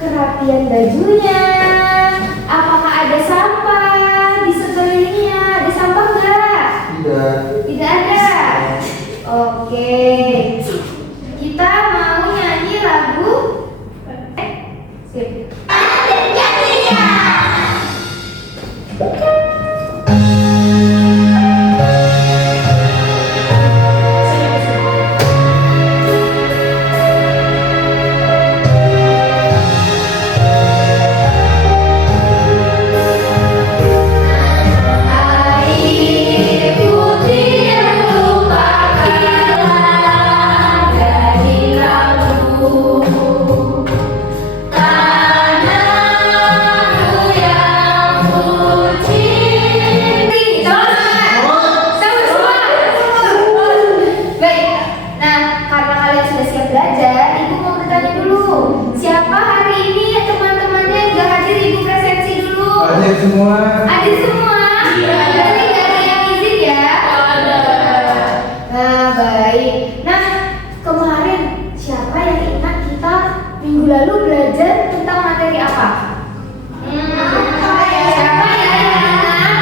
kerapian bajunya. Apakah ada sampah di sekelilingnya? Ada sampah enggak? Tidak. Tidak ada. Oke. Kita mau nyanyi lagu. Sip. Semua. Ada semua? Iya. Berarti nggak ada yang izin ya? Ada. Nah, baik. Nah, kemarin siapa yang ingat kita minggu lalu belajar tentang materi apa? Siapa ya yang ingat?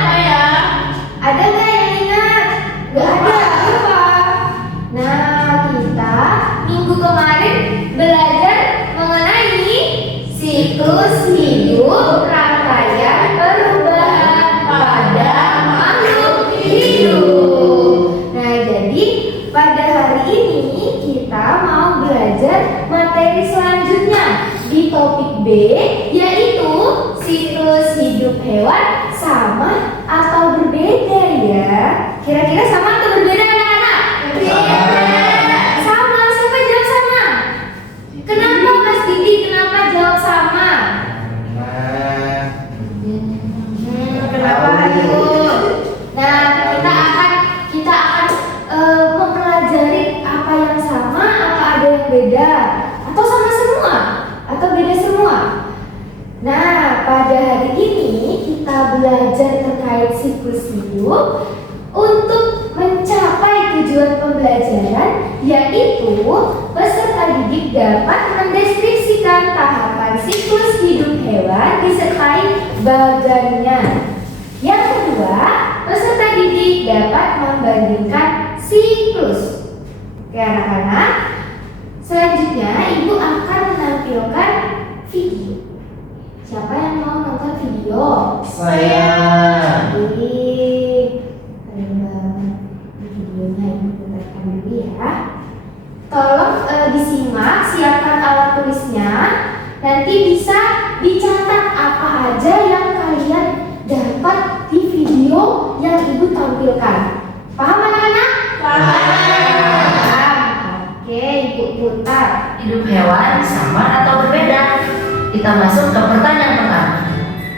Ada nggak yang ingat? Nggak ada. Apa? Nah, kita minggu kemarin belajar mengenai siklus hidup rangkaian perubahan pada makhluk hidup. Nah, jadi pada hari ini kita mau belajar materi selanjutnya di topik B, yaitu siklus hidup hewan sama atau berbeda ya. Kira-kira sama atau berbeda anak-anak? Sama. Siapa jawab sama? Kenapa Mas Didi? Kenapa jawab sama? Kenapa ayo? Nah, kita akan mempelajari apa yang sama, apa ada yang beda, atau sama semua, atau beda semua. Nah, pada hari ini kita belajar terkait siklus hidup untuk mencapai tujuan pembelajaran, yaitu peserta didik dapat mendeskripsikan tahapan siklus hidup hewan disertai bagannya. Yang kedua, peserta didik dapat membandingkan siklus. Oke anak-anak, selanjutnya ibu akan menampilkan video. Siapa yang mau nonton video? Saya. Keren banget. Videonya ibu putarkan dulu ya. Tolong disimak, siapkan alat tulisnya. Nanti bisa dicatat apa aja yang kalian dapat di video yang ibu tampilkan. Paham anak-anak? Paham. Oke, ibu putar. Hidup hewan sama atau berbeda? Kita masuk ke pertanyaan pertama.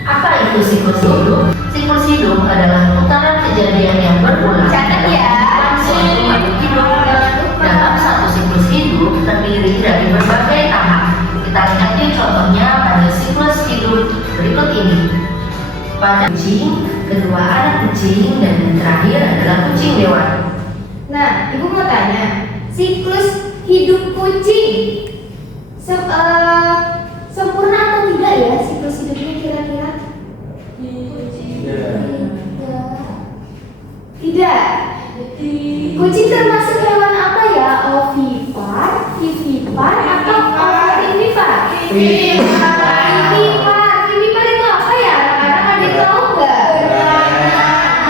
Apa itu siklus hidup? Siklus hidup adalah putaran kejadian yang berulang. Catat ya. Dalam suatu makhluk hidup. Dalam satu siklus hidup terdiri dari berbagai tahap. Kita lihat contohnya pada siklus hidup berikut ini. Pada kucing, kedua anak kucing, dan yang terakhir adalah kucing dewasa. Nah, ibu mau tanya, siklus hidup kucing sempurna atau tidak ya siklus hidupnya kira-kira? Tidak. Kucing termasuk hewan apa ya? Ovipar, vivipar, atau omnivipar? Vivipar. Vivipar itu apa ya? Anak-anak ada yang tahu nggak?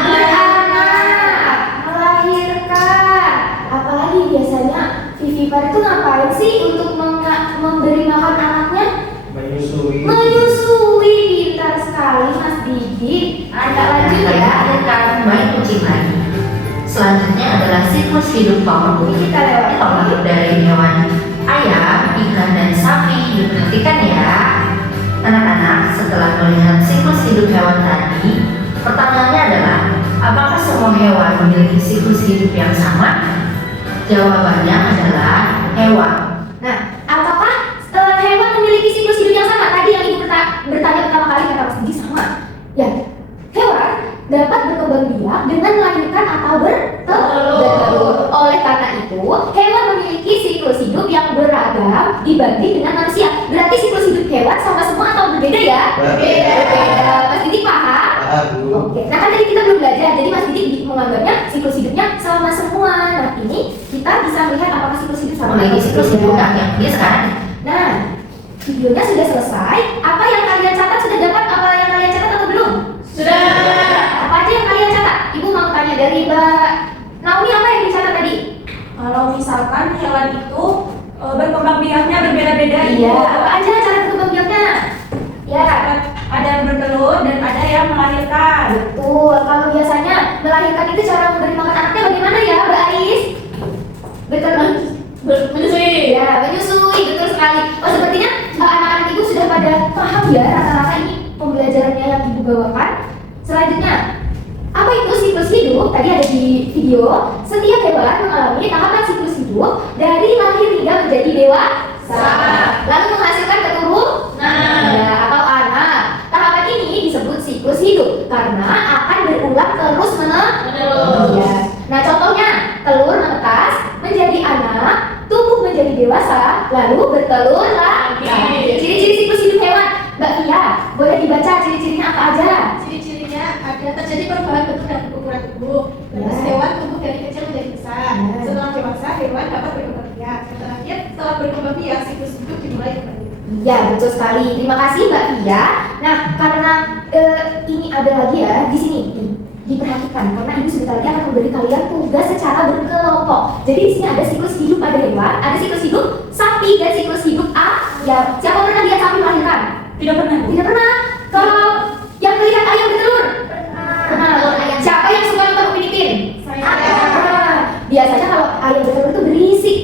Beranak, melahirkan. Apalagi biasanya vivipar itu ngapain sih untuk memberi makan anaknya? Menyusui. Pintar sekali Mas Didi. Kita lanjut ya. Lanjutkan baik kucing lagi. Selanjutnya adalah siklus hidup penghuni. Kita lewati. Penghuni dari hewan ayam, ikan, dan sapi. Perhatikan ya, anak-anak. Setelah melihat siklus hidup hewan tadi, pertanyaannya adalah apakah semua hewan memiliki siklus hidup yang sama? Jawabannya adalah hewan. Nah, apakah hewan memiliki siklus hidup yang sama? Tadi yang ibu bertanya pertama kali kata Mas Didi sama. Ya, hewan dapat berkembang biak dengan melahirkan atau bertelur. Oleh karena itu, hewan memiliki siklus hidup yang beragam dibanding dengan manusia. Berarti siklus hidup hewan siklus hidup sama Lagi siklus hidup ya. yang dia sekarang. Nah, videonya sudah selesai. Apa yang kalian catat sudah dapat? Apa yang kalian catat atau belum? Sudah. Apa aja yang kalian catat? Ibu mau tanya dari Mbak Naomi, apa yang dicatat tadi? Kalau misalkan hewan itu berkembang biaknya berbeda-beda. Iya, apa aja cara berkembang biaknya? Ya, Ada yang bertelur dan ada yang melahirkan. betul. Kalau biasanya melahirkan itu cara memberi makan anaknya bagaimana ya, Mbak Ais? Betul banget. Menyusui. Ya, menyusui, betul sekali. Oh, sepertinya anak-anak ibu sudah pada paham ya rata-rata ini pembelajarannya yang ibu bawakan. Selanjutnya, apa itu siklus hidup? Tadi ada di video. Setiap hewan mengalami tahapan siklus hidup dari lahir hingga menjadi dewasa, lalu menghasilkan keturunan atau anak. Tahapan ini disebut siklus hidup karena akan berulang terus menerus. Ya. Nah, contohnya telur menetas menjadi anak, tumbuh menjadi dewasa, lalu bertelur lagi. Ciri-ciri siklus hidup hewan, Mbak Fia, boleh dibaca ciri-cirinya apa aja? Ciri-cirinya ada terjadi perubahan bentuk dan ukuran tubuh. Terus Ya. hewan tumbuh dari kecil menjadi besar. Ya. Setelah dewasa, hewan dapat berkembang biak. Yang terakhir, setelah berkembang biak, siklus hidup dimulai kembali. Ya, betul sekali. Terima kasih Mbak Fia. Nah, karena ini ada lagi ya di sini. Diperhatikan karena ibu sebentar lagi akan memberi kalian tugas secara berkelompok. Jadi di sini ada siklus hidup pada hewan, ada siklus hidup sapi dan siklus hidup ayam. Siapa pernah lihat sapi melahirkan? Tidak pernah. Tidak pernah. Kalau yang melihat ayam bertelur? Pernah. Siapa yang suka nonton Upin Ipin? Biasanya kalau ayam bertelur itu berisik.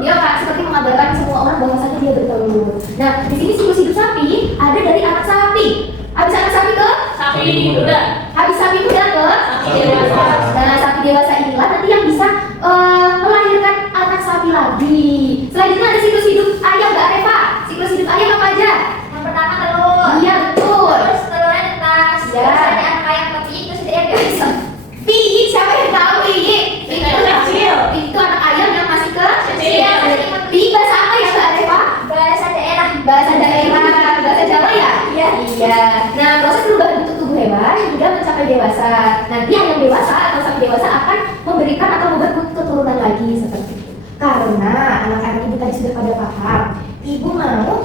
Dia nggak seperti mengabarkan semua orang bahwasanya dia bertelur. Nah, di sini siklus hidup sapi ada dari anak sapi. Habis anak sapi ke? Sapi muda. Habis sapi muda ke? Sapi dewasa. Nah, sapi dewasa inilah nanti yang bisa melahirkan anak sapi lagi. Selanjutnya ada siklus hidup ayam, Mbak Reva. Siklus hidup ayam apa aja? Yang pertama telur. Iya, betul. Terus telurnya netas. Ya. Terus ada anak ayam tapi itu tidak biasa. Piyik, siapa yang tahu piyik? Itu kecil. Itu anak ayam yang masih Kecil. Piyik bahasa apa ya, Mbak Reva? Bahasa daerah. Bahasa daerah, bahasa Jawa ya? Iya. Iya. Nah, proses perubahan bentuk tubuh hewan hingga mencapai dewasa. Nanti ayam dewasa atau sapi dewasa akan memberikan atau membuat keturunan lagi seperti itu. Karena anak-anak ibu tadi sudah pada paham, ibu mau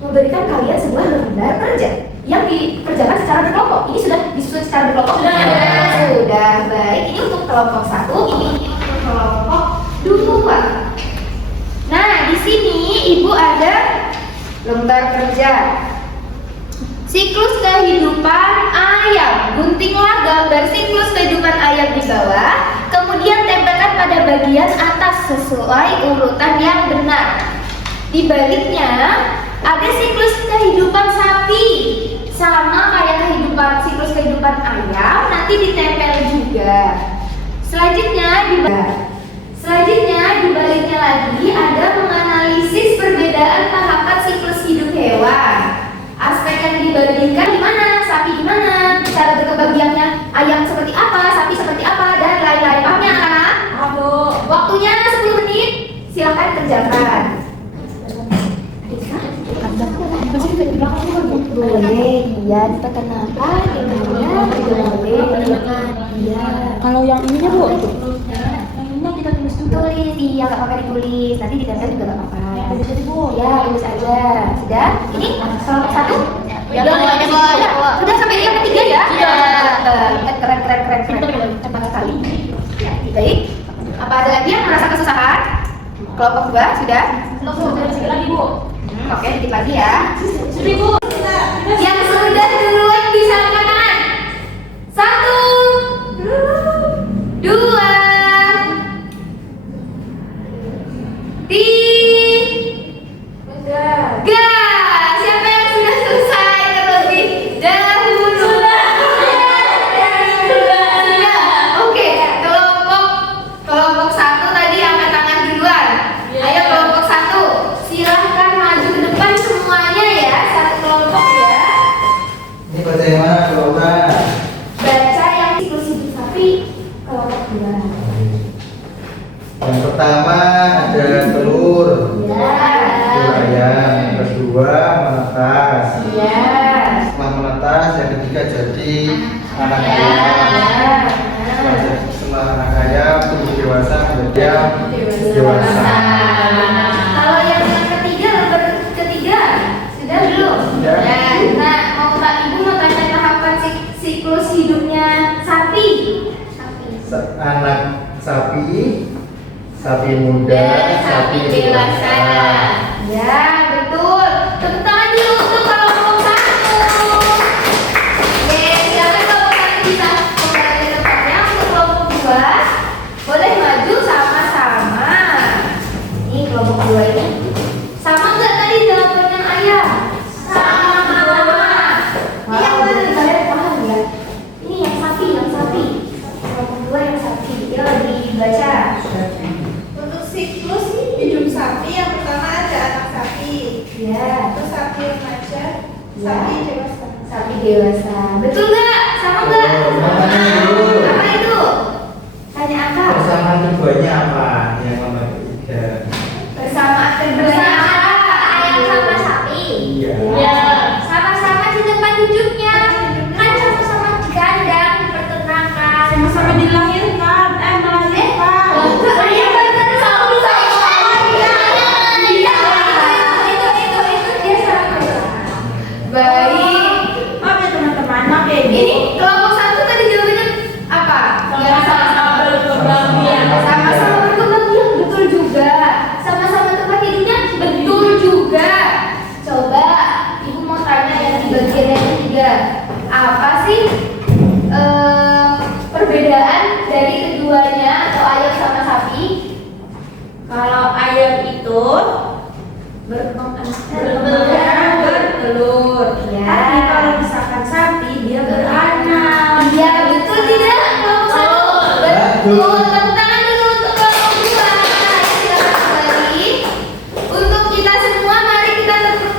memberikan kalian sebuah lembar kerja yang dikerjakan secara berkelompok. Ini sudah disusun secara berkelompok. Sudah baik. Ini untuk kelompok 1, ini untuk kelompok 2. Nah, di sini ibu ada lembar kerja. Siklus kehidupan ayam. Guntinglah gambar siklus kehidupan ayam di bawah, kemudian tempelkan pada bagian atas sesuai urutan yang benar. Di baliknya ada siklus kehidupan sapi. Sama kayak siklus kehidupan ayam, nanti ditempel juga. Selanjutnya di baliknya lagi ada menganalisis perbedaan tahapan siklus hidup hewan. Aspek yang dibandingkan di mana, sapi di mana, cara berkembang biaknya ayam seperti apa, sapi seperti apa, dan lain-lain. Paham ya anak-anak? Waktunya 10 menit, silakan kerjakan. Boleh, iya diperkenalkan, boleh. Iya. Kalau yang ininya Bu? Ini kita tulis Tulis, iya nggak apa-apa ditulis. Nanti ditempel juga nggak apa-apa. Tulis aja, Bu. Ya, tulis aja. Sudah? Ini kelompok 1? Ya, Bu, ya, Bu. Sudah sampai yang ketiga ya? Sudah. Keren. Cepat sekali. Ya, baik. Apa ada lagi yang merasa kesusahan? Kelompok 2 sudah? Sekali lagi, Bu. Oke, dikit lagi ya. Sudah, Bu. Yang sudah duluan bisa angkat tangan. 1, 2, 3. Siapa yang sudah selesai terlebih dahulu? Sudah. Oke, kelompok 1 tadi angkat tangan duluan. Ayo kelompok 1, silahkan maju ke depan semuanya ya, satu kelompok ya. Ini baca yang mana kelompok? Baca yang siklus hidup sapi kelompok 2. Yang pertama ada telur. Ya. Telur ayam. Yang kedua menetas. Ya. Setelah menetas yang ketiga jadi anak Ya. ayam. Setelah anak ayam tumbuh dewasa menjadi ayam. Dewasa. Kalau yang ketiga, lembar ketiga sudah belum? Sudah. Nah, ibu mau tanya tahapan siklus hidupnya sapi. Anak sapi, sapi muda, sapi dewasa. Ya, betul. Tepuk tangan dulu untuk kelompok 1. Oke, silakan kelompok 1 bisa kembali ke tempatnya. Untuk kelompok 2 boleh maju sama-sama. Ini kelompok 2 ini. Sama nggak tadi jawabannya ayah? Sama. Wow, berarti kalian paham ya? Ini yang sapi. Kelompok 2 yang sapi. Dia lagi baca. Untuk siklus hidup sapi yang pertama ada anak sapi, Ya. terus sapi remaja, Ya. sapi dewasa. Sapi dewasa. Betul nggak? Sama nggak? Tanya dulu. Apa itu? Tanya apa? Persamaan keduanya apa? Yang nomor 3. Persamaan keduanya apa? Ayam sama sapi. Iya. Ya, sama-sama di tempat hidupnya. Kan sama-sama di kandang, di peternakan. Sama-sama dilahirkan, melahirkan. Ayam bener sama saya. Iya. Itu dia sama. Baik. Oke teman-teman, oke Ini kelompok 1 tadi jawabannya apa? Nggak sama-sama berkembang biak. Sama-sama berkembang biak, betul juga. Sama-sama tempat hidupnya, betul juga. Coba ibu mau tanya yang di bagian yang ketiga, apa sih perbedaan dari keduanya atau ayam sama sapi? Kalau ayam itu bertelur. Ya. Tapi kalau misalkan sapi dia beranak. Iya, betul tidak? Kelompok 1 betul. Tepuk tangan dulu untuk kelompok 2. Silakan kembali. Untuk kita semua, mari kita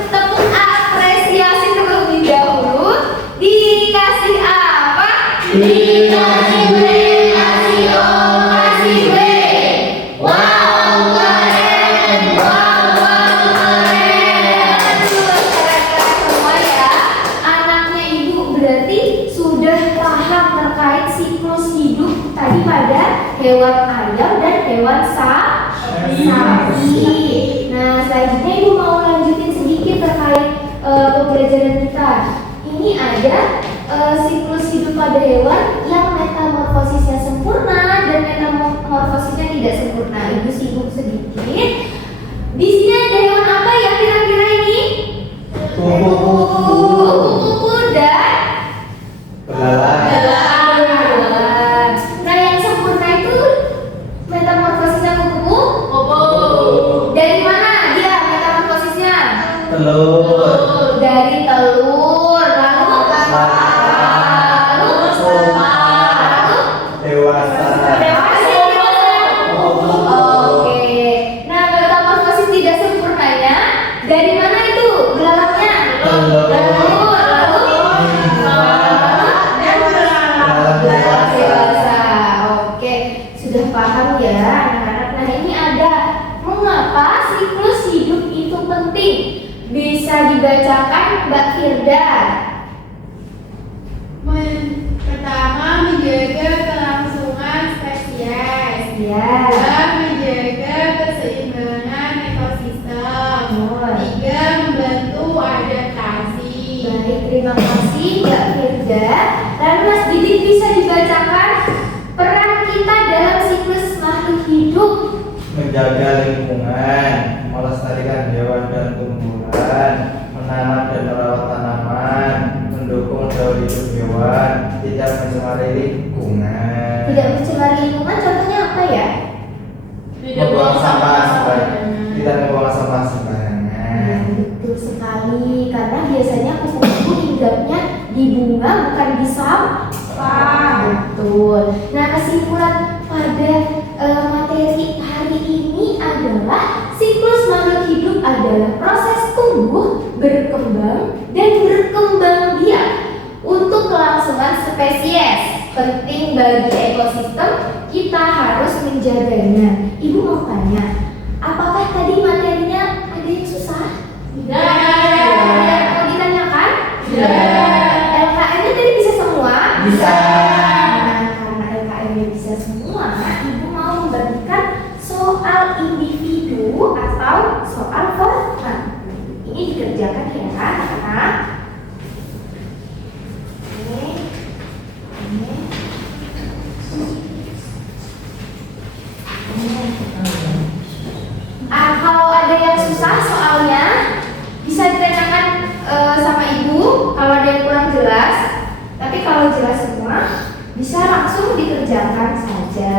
tepuk apresiasi terlebih dahulu. Dikasih apa? Dikasih B, kasih O, kasih B. Wow, keren. Wow, keren. Keren semua ya. Anaknya ibu berarti sudah paham terkait siklus hidup tadi pada hewan ayam dan hewan sapi. Nah, selanjutnya ibu mau lanjutin sedikit terkait pembelajaran kita. Ini ada siklus hidup pada hewan yang metamorfosisnya sempurna dan metamorfosisnya tidak sempurna. Ibu sibuk sedikit. Di sini ada hewan apa ya kira-kira ini? Kupu-kupu dan belalang. Nah, yang sempurna itu metamorfosisnya kupu-kupu. Dari mana dia metamorfosisnya? Telur. Dari telur. Lalu apa? Lalu Dewasa. Oke. Nah, metamorfosis tidak sempurnanya dari mana itu? Belalangnya? Telur. Lalu dewasa. Oke, sudah paham ya anak-anak. Nah, ini ada mengapa siklus hidup itu penting. Bisa dibacakan Mbak Firda. Pertama, menjaga kelangsungan spesies. Ya. Dua, menjaga keseimbangan ekosistem. Tiga, membantu adaptasi. Baik, terima kasih Mbak Firda. Lalu Mas Didik bisa dibacakan peran kita dalam siklus makhluk hidup. Menjaga lingkungan, melestarikan hewan dan tumbuhan, menanam dan merawat tanaman, mendukung daur hidup hewan, tidak mencemari lingkungan. Tidak mencemari lingkungan, contohnya apa ya? Membuang sampah sembarangan. Tidak membuang sampah Nah, sembarangan. betul sekali, karena biasanya kupu-kupu hinggapnya di bunga bukan di sampah. Betul. Nah, kesimpulan pada materi hari ini adalah siklus makhluk hidup adalah proses tumbuh, berkembang, dan berkembang biak untuk kelangsungan spesies. Penting bagi ekosistem, kita harus menjaganya. Ibu mau tanya, apakah tadi materinya ada yang susah? Tidak. Mau ditanyakan? Tidak. LKM-nya tadi bisa semua? Bisa. Nah, karena LKM-nya bisa semua, ibu mau membagikan soal individu atau soal formal. Ini dikerjakan ya anak-anak. Kalau ada yang susah soalnya bisa ditanyakan sama ibu kalau ada yang kurang jelas. Tapi kalau jelas semua bisa langsung dikerjakan saja.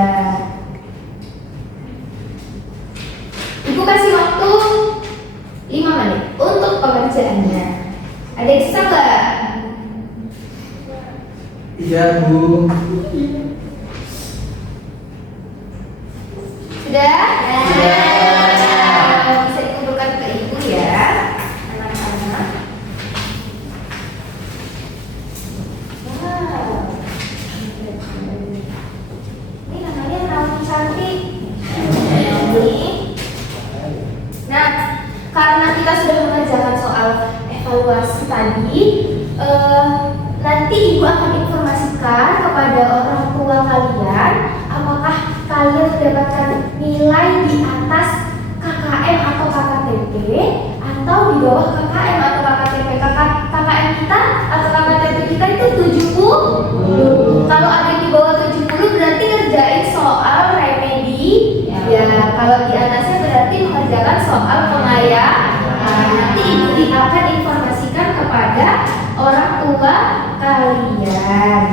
Ibu kasih waktu 5 menit untuk pengerjaannya. Ada yang susah nggak? Iya, Bu. Sudah? Bisa dikumpulkan ke ibu ya, anak-anak. Wow. Ini namanya Naomi cantik. Naomi. Nah, karena kita sudah mengerjakan soal evaluasi tadi, nanti ibu akan informasikan kepada orang tua kalian apakah kalian mendapatkan nilai di atas KKM atau KKTP atau di bawah KKM atau KKTP. KKM kita atau KKTP kita itu 70. Kalau ada di bawah 70 berarti ngerjain soal remedi. Ya, kalau di atasnya berarti mengerjakan soal pengayaan. Nanti ibu akan informasikan kepada orang tua kalian.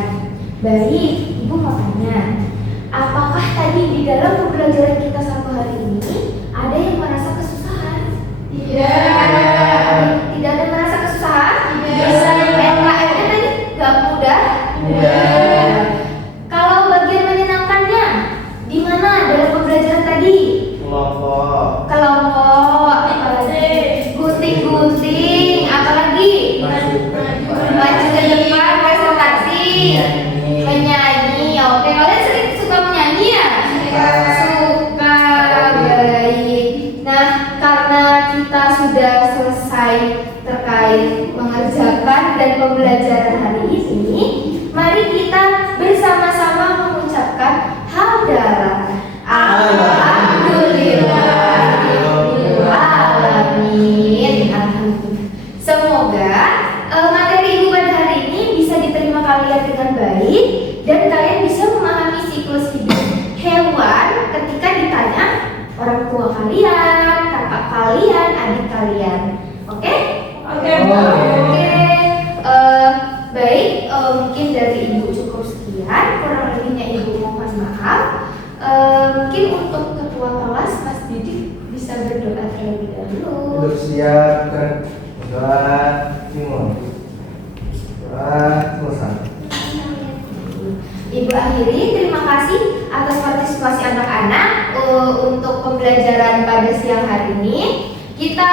Baik, ibu mau tanya, apakah tadi di dalam pembelajaran kita satu hari ini ada yang merasa kesusahan? Tidak. Tidak ada merasa kesusahan? Tidak. PKM-nya tadi gak mudah? Tidak. Kalau bagian menyenangkannya di mana dalam pembelajaran tadi? Kelompok. Kelompok, apalagi gunting-gunting, apalagi maju ke depan presentasi, menyanyi. Oke, kalian sering suka menyanyi ya? Suka, baik. Nah, karena kita sudah selesai terkait mengerjakan dan pembelajaran hari ini, mari kita bersama-sama mengucapkan hamdalah. Alhamdulillah. Semoga materi ibu pada hari ini bisa diterima kalian dengan baik dan kalian bisa memahami siklus hidup hewan ketika ditanya orang tua kalian, kakak kalian, adik kalian. Oke? Oke. Baik, mungkin dari ibu cukup sekian, kurang lebihnya ibu mohon maaf. Mungkin untuk ketua kelas Mas Didik bisa berdoa terlebih dahulu. Hidup siap kan? Doa timur. Doa selesai. Ibu akhiri, terima kasih atas partisipasi anak-anak untuk pembelajaran pada siang hari ini. Kita